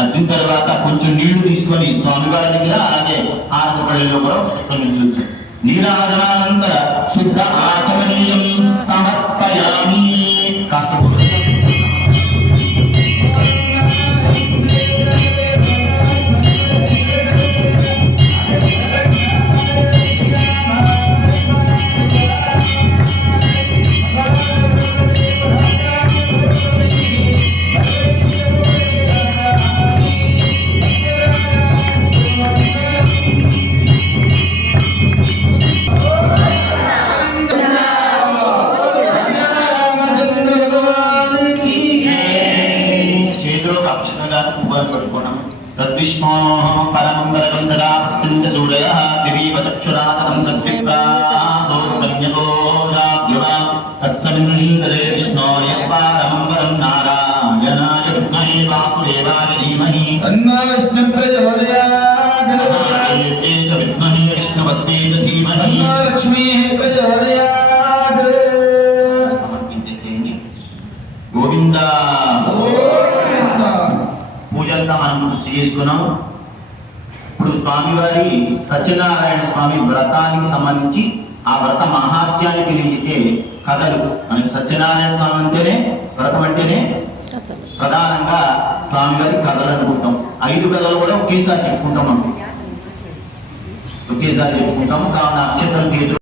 అద్దిన తర్వాత కొంచెం నీళ్లు తీసుకొని స్వామివారి దగ్గర అలాగే హారతి పళ్ళలో కూడా కొన్ని నీళ్లు నీరాజనానంతర శుద్ధ ఆచమనీయం సమర్పయామి. కాస్త రామచంద్ర భగవానికి చేతిలో అక్షరంగా పువ్వులు పట్టుకున్నాం. తద్విష్ణో పరమంగళం దదాస్మిన్ సూరయః దివీవ చక్షురాతరం తద్విప్రాసో కన్యతో జాగ్యవా తత్సమిందరే విష్ణోయ పరమంగళం నారాయణాయ విద్మహే వాసుదేవాయ ధీమహి తన్నో విష్ణు ప్రచోదయాత్. మహాదేవ్యేన విద్మహే విష్ణువద్వేన ధీమహి. తన్నో లక్ష్మీ ప్రచోదయాత్. సమర్పించేసేయండి. గోవింద. పూజంతా మనం పూర్తి చేసుకున్నాం. ఇప్పుడు స్వామివారి సత్యనారాయణ స్వామి వ్రతానికి సంబంధించి ఆ వ్రత మహాత్యాన్ని తెలియజేసే కథలు. మనకి సత్యనారాయణ స్వామి అంటేనే వ్రతం అంటేనే ప్రధానంగా స్వామివారి కథలు అనుకుంటాం. 5 కథలు కూడా ఒకేసారి చెప్పుకుంటాం. మనం ఒకేసారి చెప్పుకుంటాము. కావున అక్షతలు చేతులు